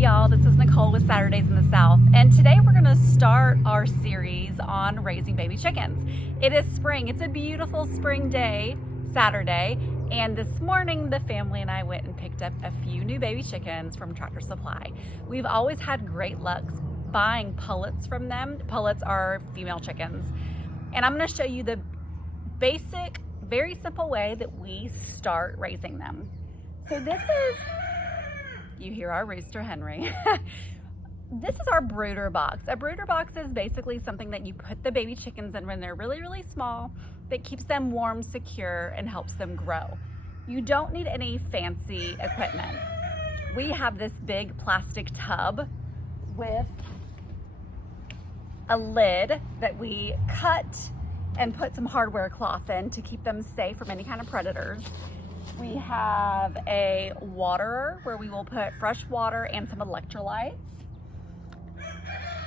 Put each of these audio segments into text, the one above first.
y'all, this is Nicole with Saturdays in the South, and today we're going to start our series on raising baby chickens. It is spring. It's a beautiful spring day, Saturday, and this morning the family and I went and picked up a few new baby chickens from Tractor Supply. We've always had great luck buying pullets from them. Pullets are female chickens, and I'm going to show you the basic, very simple way that we start raising them. So this is, you hear our rooster Henry. This is our brooder box. A brooder box is basically something that you put the baby chickens in when they're really, really small, that keeps them warm, secure, and helps them grow. You don't need any fancy equipment. We have this big plastic tub with a lid that we cut and put some hardware cloth in to keep them safe from any kind of predators. We have a waterer where we will put fresh water and some electrolytes.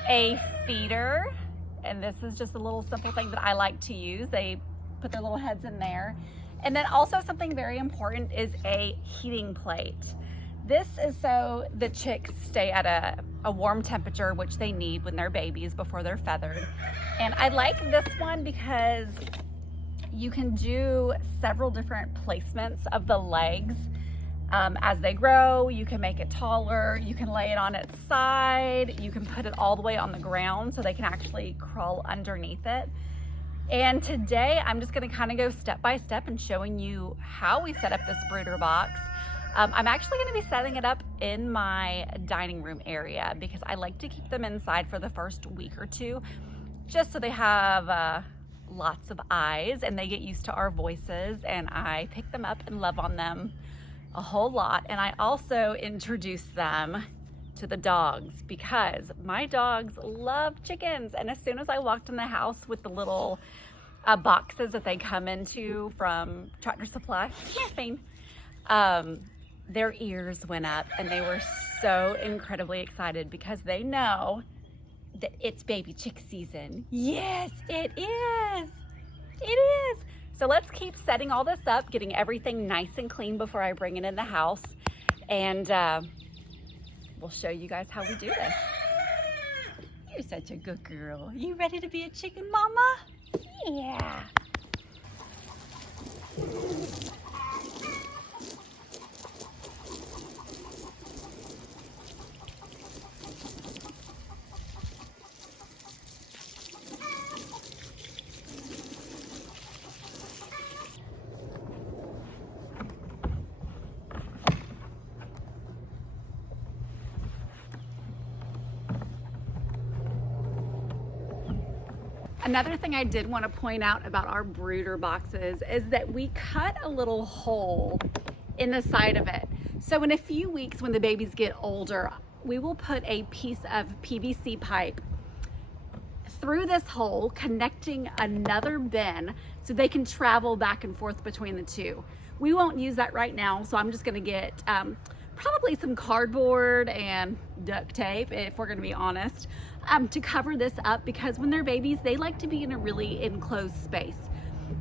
A feeder, and this is just a little simple thing that I like to use. They put their little heads in there. And then also something very important is a heating plate. This is so the chicks stay at a warm temperature, which they need when they're babies before they're feathered. And I like this one because you can do several different placements of the legs as they grow. You can make it taller, you can lay it on its side, you can put it all the way on the ground so they can actually crawl underneath it. And today I'm just gonna kind of go step by step and showing you how we set up this brooder box. I'm actually gonna be setting it up in my dining room area because I like to keep them inside for the first week or two, just so they have lots of eyes and they get used to our voices, and I pick them up and love on them a whole lot. And I also introduce them to the dogs because my dogs love chickens. And as soon as I walked in the house with the little boxes that they come into from Tractor Supply, their ears went up and they were so incredibly excited because they know that it's baby chick season. Yes, it is. It is. So let's keep setting all this up, getting everything nice and clean before I bring it in the house. And we'll show you guys how we do this. You're such a good girl. You ready to be a chicken mama? Yeah. Another thing I did want to point out about our brooder boxes is that we cut a little hole in the side of it. So in a few weeks when the babies get older, we will put a piece of PVC pipe through this hole, connecting another bin so they can travel back and forth between the two. We won't use that right now, so I'm just going to get probably some cardboard and duct tape, if we're going to be honest, to cover this up, because when they're babies, they like to be in a really enclosed space.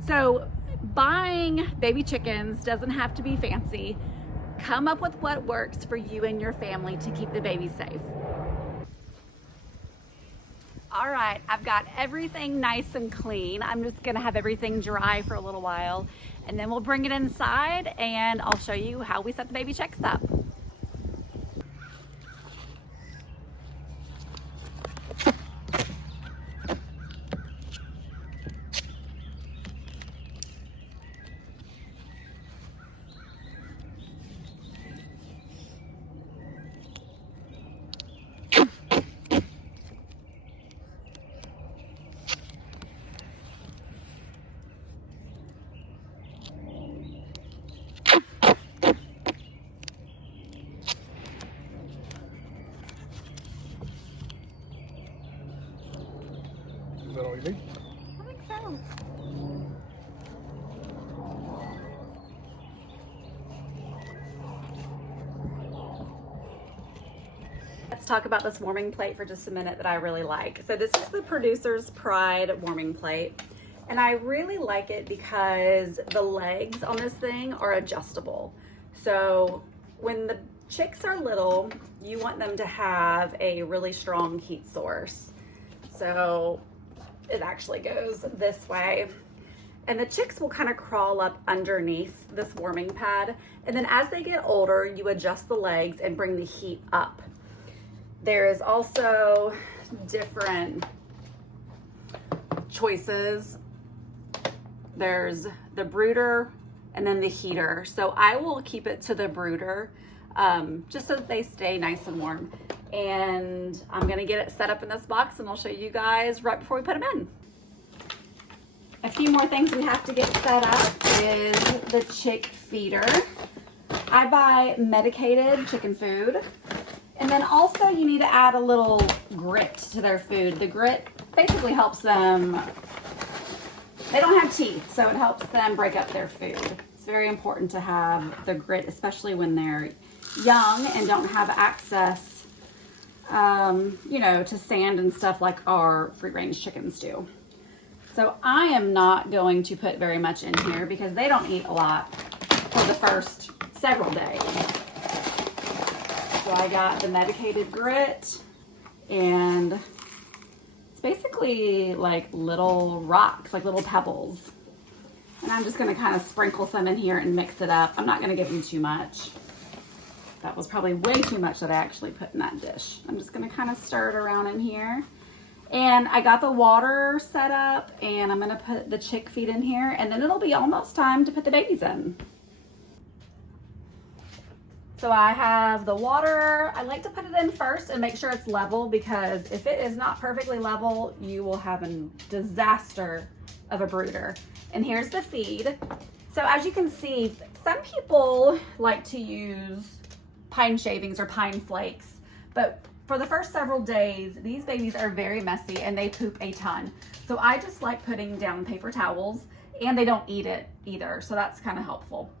So buying baby chickens doesn't have to be fancy. Come up with what works for you and your family to keep the baby safe. All right, I've got everything nice and clean. I'm just gonna have everything dry for a little while, and then we'll bring it inside and I'll show you how we set the baby chicks up. Is that all you need? I think so. Let's talk about this warming plate for just a minute that I really like. So this is the Producer's Pride warming plate. And I really like it because the legs on this thing are adjustable. So when the chicks are little, you want them to have a really strong heat source. So it actually goes this way. And the chicks will kind of crawl up underneath this warming pad. And then as they get older, you adjust the legs and bring the heat up. There is also different choices. There's the brooder and then the heater. So I will keep it to the brooder just so that they stay nice and warm. And I'm gonna get it set up in this box and I'll show you guys right before we put them in. A few more things we have to get set up is the chick feeder. I buy medicated chicken food. And then also you need to add a little grit to their food. The grit basically helps them, they don't have teeth, so it helps them break up their food. It's very important to have the grit, especially when they're young and don't have access, you know, to sand and stuff like our free-range chickens do. So I am not going to put very much in here because they don't eat a lot for the first several days. So I got the medicated grit, and it's basically like little rocks, like little pebbles. And I'm just gonna kind of sprinkle some in here and mix it up. I'm not gonna give them too much. That was probably way too much that I actually put in that dish. I'm just gonna kind of stir it around in here. And I got the water set up, and I'm gonna put the chick feed in here, and then it'll be almost time to put the babies in. So I have the water. I like to put it in first and make sure it's level, because if it is not perfectly level, you will have a disaster of a brooder. And here's the feed. So as you can see, some people like to use pine shavings or pine flakes, but for the first several days, these babies are very messy and they poop a ton. So I just like putting down paper towels, and they don't eat it either. So that's kind of helpful.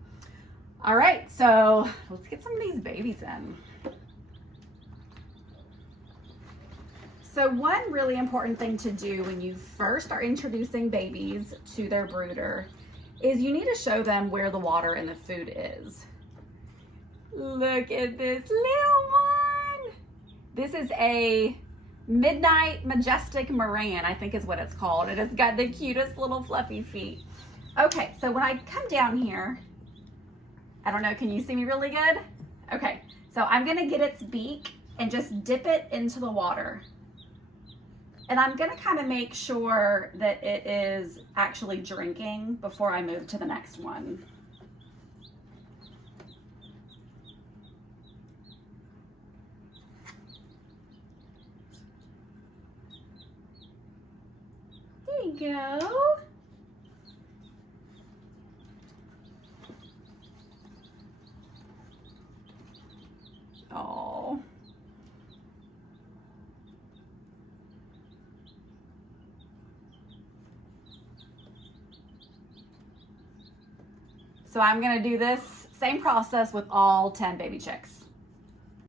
All right, so let's get some of these babies in. So one really important thing to do when you first are introducing babies to their brooder is you need to show them where the water and the food is. Look at this little one. This is a Midnight Majestic Moran, I think is what it's called. It has got the cutest little fluffy feet. Okay, so when I come down here, I don't know, can you see me really good? Okay, so I'm gonna get its beak and just dip it into the water. And I'm gonna kind of make sure that it is actually drinking before I move to the next one. There you go. Oh. So I'm gonna do this same process with all 10 baby chicks.